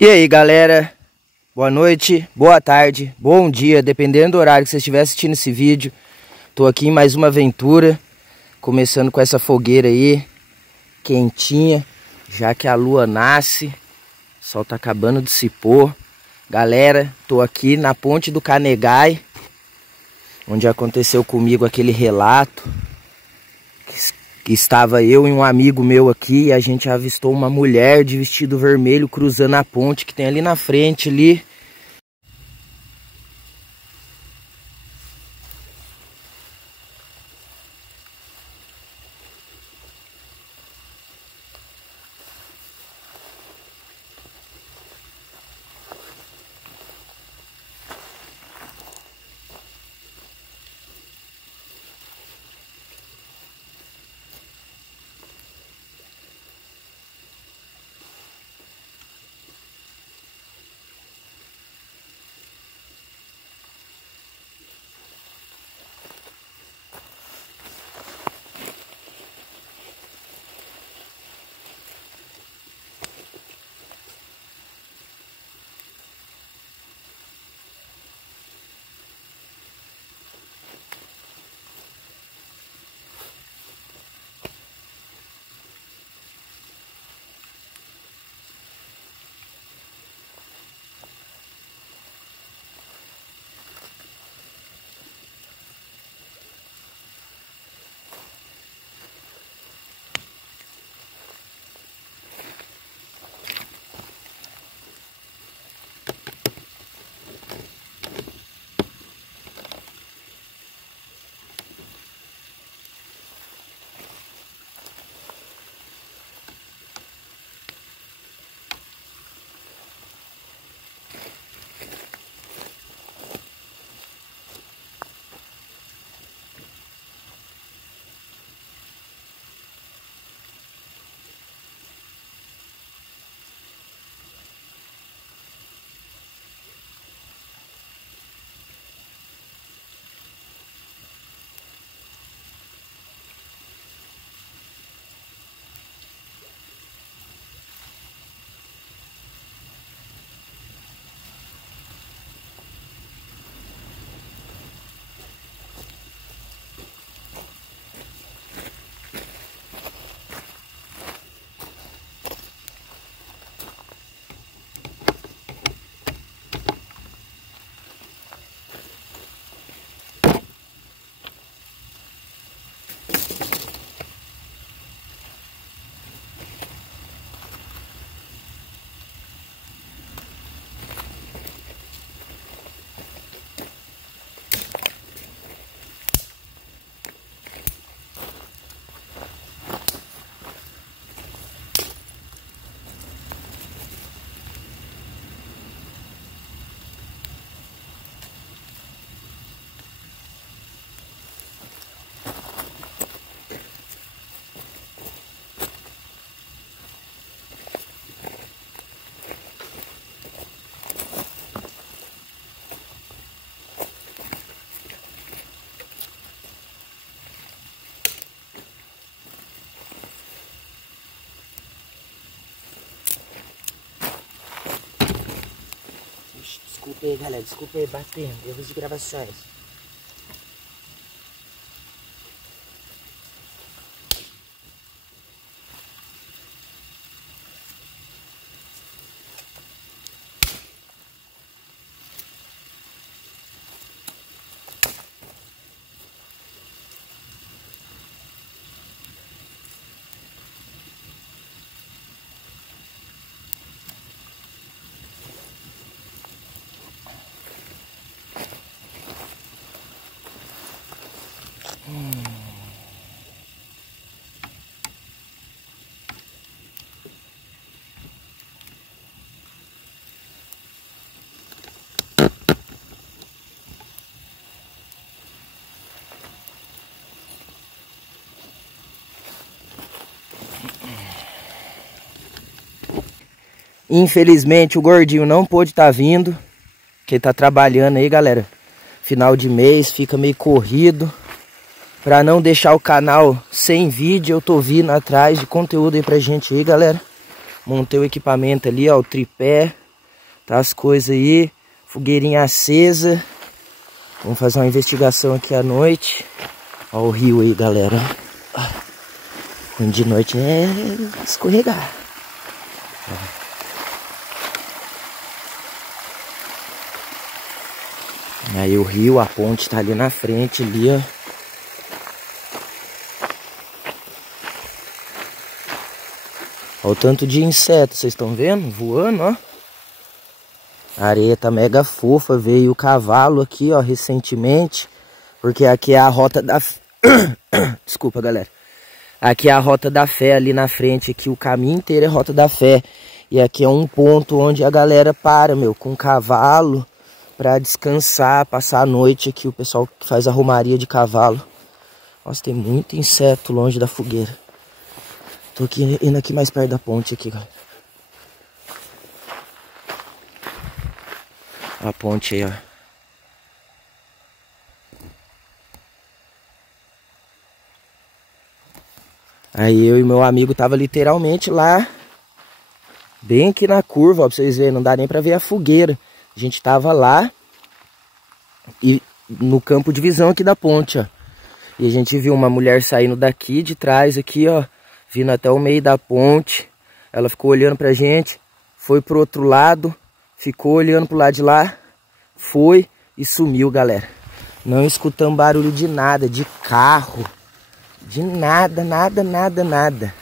E aí, galera, boa noite, boa tarde, bom dia, dependendo do horário que você estiver assistindo esse vídeo. Tô aqui em mais uma aventura, começando com essa fogueira aí, quentinha, já que a lua nasce, o sol tá acabando de se pôr. Galera, tô aqui na ponte do Canegai, onde aconteceu comigo aquele relato, que estava eu e um amigo meu aqui e a gente avistou uma mulher de vestido vermelho cruzando a ponte que tem ali na frente ali. Desculpa aí, galera, desculpa aí, batendo, erros de gravações. Infelizmente o gordinho não pôde estar vindo, porque tá trabalhando aí, galera. Final de mês, fica meio corrido. Pra não deixar o canal sem vídeo, eu tô vindo atrás de conteúdo aí pra gente aí, galera. Montei o equipamento ali, ó, o tripé. Tá as coisas aí, fogueirinha acesa. Vamos fazer uma investigação aqui à noite. Ó o rio aí, galera. De noite é escorregar. Aí o rio, a ponte tá ali na frente, ali, ó. Olha o tanto de inseto, vocês estão vendo? Voando, ó. A areia tá mega fofa, veio o cavalo aqui, ó, recentemente. Porque aqui é a rota da... Desculpa, galera. Aqui é a Rota da Fé ali na frente, aqui o caminho inteiro é Rota da Fé. E aqui é um ponto onde a galera para, meu, com cavalo pra descansar, passar a noite aqui, o pessoal que faz a romaria de cavalo. Nossa, tem muito inseto longe da fogueira. Tô aqui, indo aqui mais perto da ponte aqui, galera. A ponte aí, ó. Aí eu e meu amigo tava literalmente lá, bem aqui na curva, ó, pra vocês verem, não dá nem pra ver a fogueira. A gente tava lá, e no campo de visão aqui da ponte, ó. E a gente viu uma mulher saindo daqui de trás, aqui, ó, vindo até o meio da ponte. Ela ficou olhando pra gente, foi pro outro lado, ficou olhando pro lado de lá, foi e sumiu, galera. Não escutamos barulho de nada, de carro. De nada, nada, nada, nada.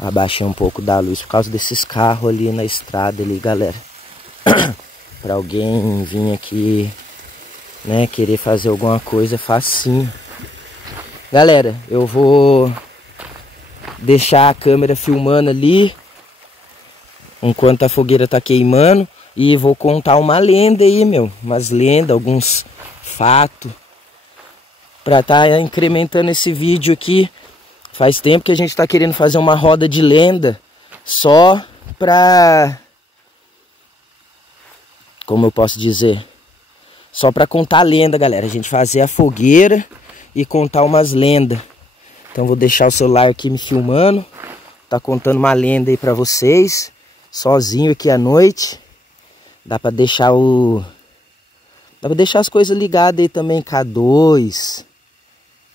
Abaixei um pouco da luz por causa desses carros ali na estrada ali, galera. Pra alguém vir aqui, né, querer fazer alguma coisa, facinho. Galera, eu vou deixar a câmera filmando ali enquanto a fogueira tá queimando. E vou contar uma lenda aí, meu. Umas lendas, alguns fatos. Pra tá incrementando esse vídeo aqui. Faz tempo que a gente tá querendo fazer uma roda de lenda. Só pra... Como eu posso dizer? Só pra contar lenda, galera. A gente fazer a fogueira e contar umas lendas. Então vou deixar o celular aqui me filmando. Tá contando uma lenda aí pra vocês. Sozinho aqui à noite. Dá pra deixar o... Dá pra deixar as coisas ligadas aí também. K2.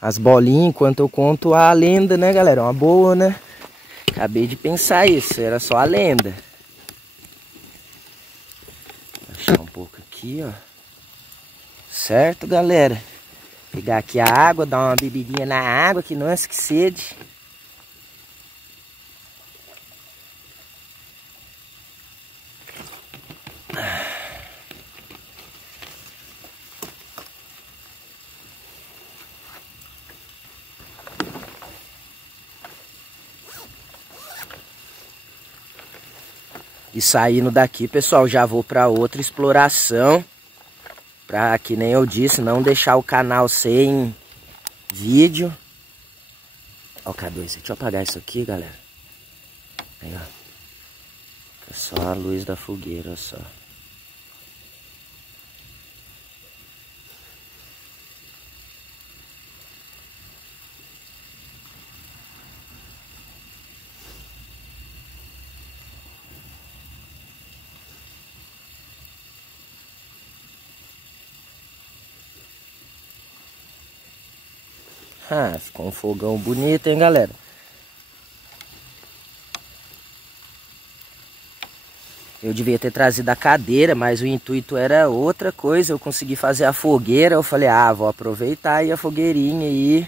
As bolinhas enquanto eu conto a lenda, né, galera? Uma boa, né? Acabei de pensar isso. Era só a lenda. Vou achar um pouco aqui, ó. Certo, galera? Pegar aqui a água. Dar uma bebidinha na água. Que nossa, que sede. E saindo daqui, pessoal, já vou para outra exploração. Pra, que nem eu disse, não deixar o canal sem vídeo. Ó o K2, deixa eu apagar isso aqui, galera. Aí, ó. É só a luz da fogueira, ó só. Ah, ficou um fogão bonito, hein, galera? Eu devia ter trazido a cadeira, mas o intuito era outra coisa. Eu consegui fazer a fogueira, eu falei, ah, vou aproveitar aí a fogueirinha aí.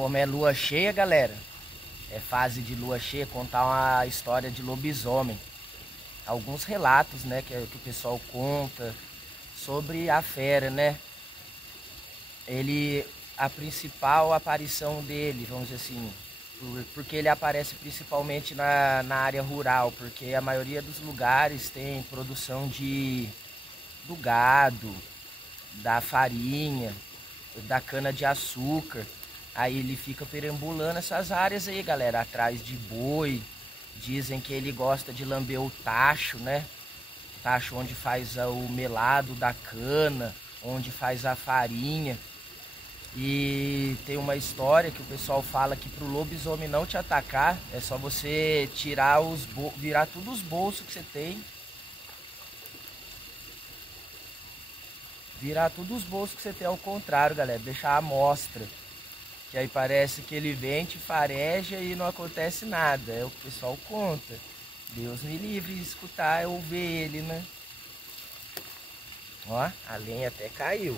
como é lua cheia, galera, é fase de lua cheia, contar uma história de lobisomem. Alguns relatos, né, que o pessoal conta sobre a fera, né? A principal aparição dele, vamos dizer assim, porque ele aparece principalmente na área rural, porque a maioria dos lugares tem produção do gado, da farinha, da cana de açúcar. Aí ele fica perambulando essas áreas aí, galera, atrás de boi. Dizem que ele gosta de lamber o tacho, né? Tacho onde faz o melado da cana, onde faz a farinha. E tem uma história que o pessoal fala que pro lobisomem não te atacar, é só você tirar virar todos os bolsos que você tem. Virar todos os bolsos que você tem ao contrário, galera, deixar a mostra. Que aí parece que ele vem, te fareja e não acontece nada. É o que o pessoal conta. Deus me livre de escutar ou ver ele, né? Ó, a lenha até caiu.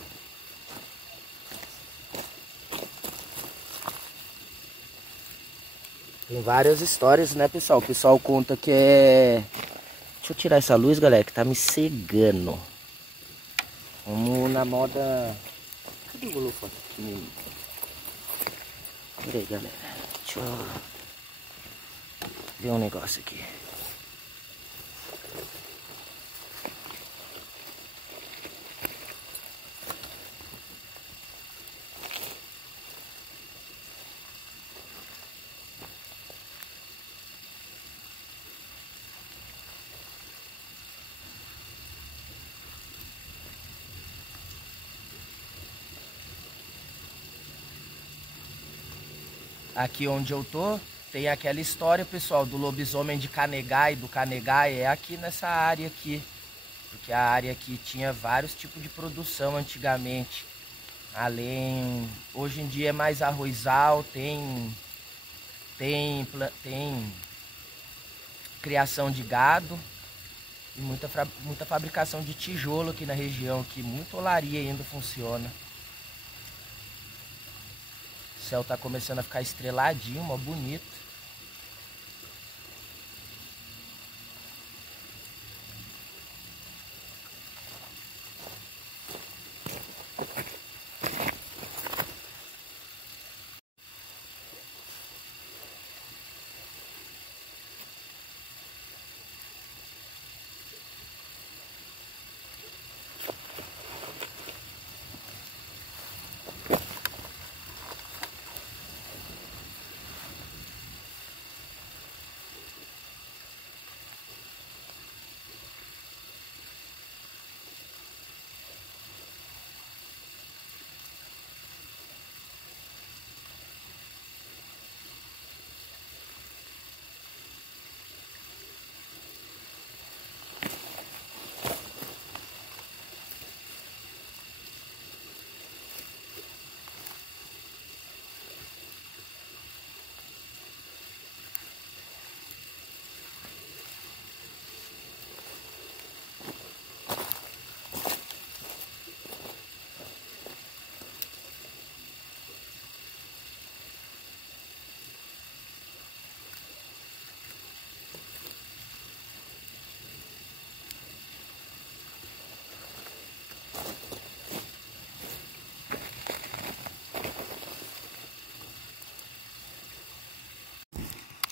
Tem várias histórias, né, pessoal? O pessoal conta que é... Deixa eu tirar essa luz, galera, que tá me cegando. Vamos na moda... Cadê o holofote? Pera aí, galera. Deixa eu ver um negócio aqui. Aqui onde eu tô, tem aquela história, pessoal, do lobisomem de Canegai, do Canegai, é aqui nessa área aqui. Porque a área aqui tinha vários tipos de produção antigamente. Além, hoje em dia é mais arrozal, tem criação de gado e muita fabricação de tijolo aqui na região, que muita olaria ainda funciona. O céu tá começando a ficar estreladinho, ó, bonito.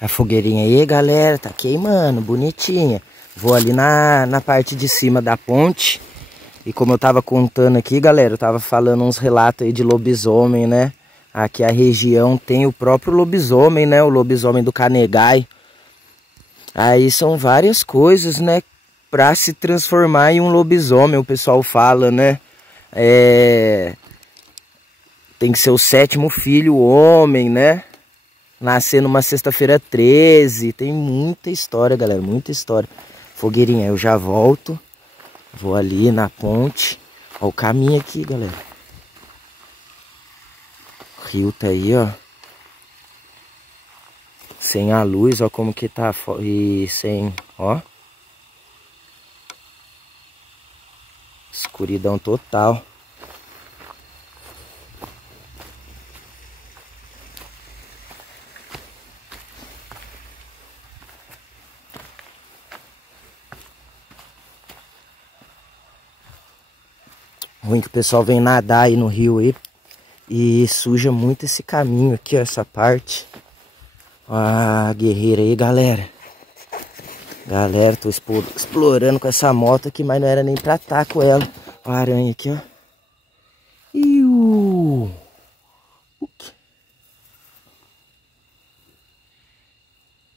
A fogueirinha aí, galera, tá queimando, bonitinha. Vou ali na parte de cima da ponte. E como eu tava contando aqui, galera, eu tava falando uns relatos aí de lobisomem, né? Aqui a região tem o próprio lobisomem, né? O lobisomem do Canegai. Aí são várias coisas, né? Pra se transformar em um lobisomem, o pessoal fala, né? Tem que ser o 7º filho homem, né? Nascer numa sexta-feira 13. Tem muita história, galera, muita história. Fogueirinha, eu já volto. Vou ali na ponte. Ó o caminho aqui, galera. O rio tá aí, ó. Sem a luz, ó como que tá. E sem, ó. Escuridão total. Ruim que o pessoal vem nadar aí no rio aí e suja muito esse caminho aqui, ó, essa parte. Ó, a guerreira aí, galera. Galera, tô explorando com essa moto aqui, mas não era nem pra estar com ela. Ó a aranha aqui, ó.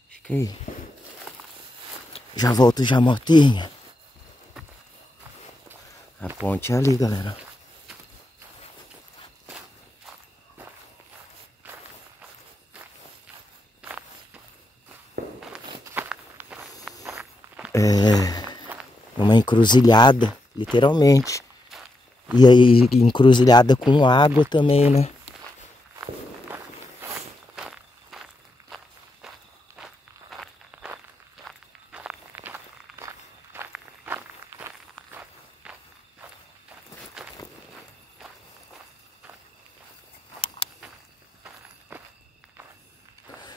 Fica aí. Já volto já, motinha. A ponte é ali, galera. É uma encruzilhada, literalmente. E aí, encruzilhada com água também, né?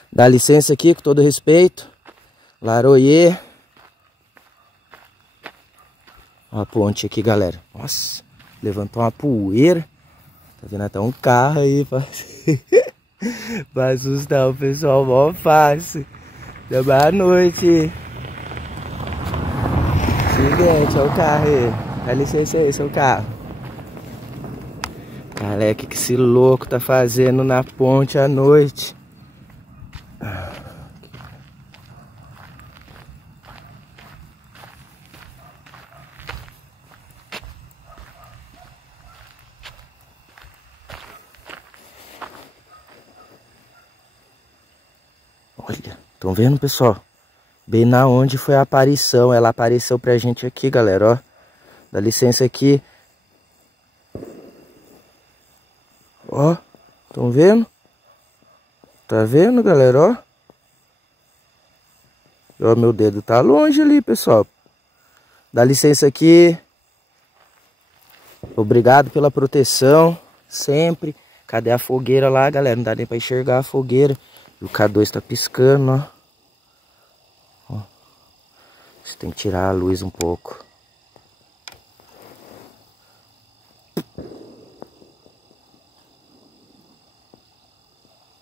Dá licença aqui, com todo respeito. Laroie. Ó a ponte aqui, galera. Nossa, levantou uma poeira. Tá vendo até um carro aí pra assustar o pessoal mó fácil. Já boa noite. Seguinte, olha o carro aí. Dá licença aí, seu carro. Galera, o que esse louco tá fazendo na ponte à noite? Olha, estão vendo, pessoal? Bem na onde foi a aparição. Ela apareceu pra gente aqui, galera, ó. Dá licença aqui. Ó, estão vendo? Tá vendo, galera, ó? Ó, meu dedo tá longe ali, pessoal. Dá licença aqui. Obrigado pela proteção, sempre. Cadê a fogueira lá, galera? Não dá nem pra enxergar a fogueira. E o K2 tá piscando, ó. Ó. Você tem que tirar a luz um pouco.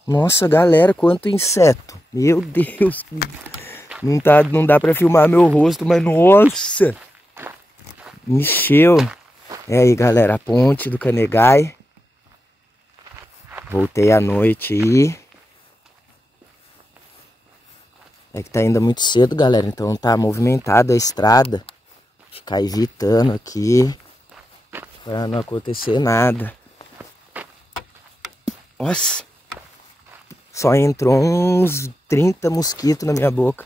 Nossa, galera, quanto inseto. Meu Deus. Não dá pra filmar meu rosto, mas nossa. Encheu. É aí, galera, a ponte do Canegai. Voltei à noite aí. É que tá ainda muito cedo, galera. Então tá movimentada a estrada. Ficar evitando aqui. Pra não acontecer nada. Nossa. Só entrou uns 30 mosquitos na minha boca.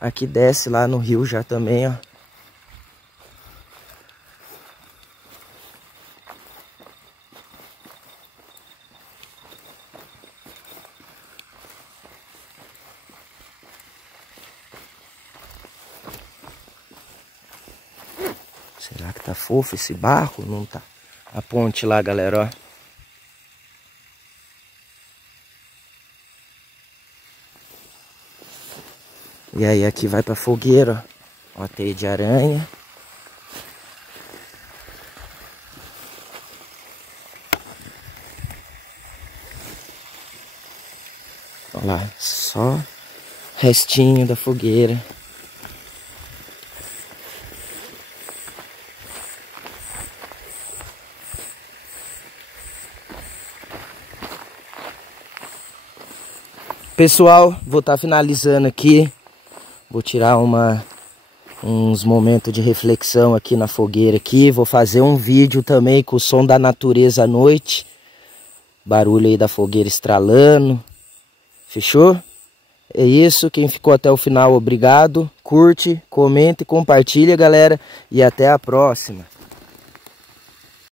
Aqui desce lá no rio já também, ó. Será que tá fofo esse barro? Não tá. A ponte lá, galera, ó. E aí aqui vai pra fogueira, ó. Ó a teia de aranha. Olha lá, só restinho da fogueira. Pessoal, vou estar finalizando aqui. Vou tirar uns momentos de reflexão aqui na fogueira aqui. Vou fazer um vídeo também com o som da natureza à noite. Barulho aí da fogueira estralando. Fechou? É isso. Quem ficou até o final, obrigado. Curte, comenta e compartilha, galera. E até a próxima.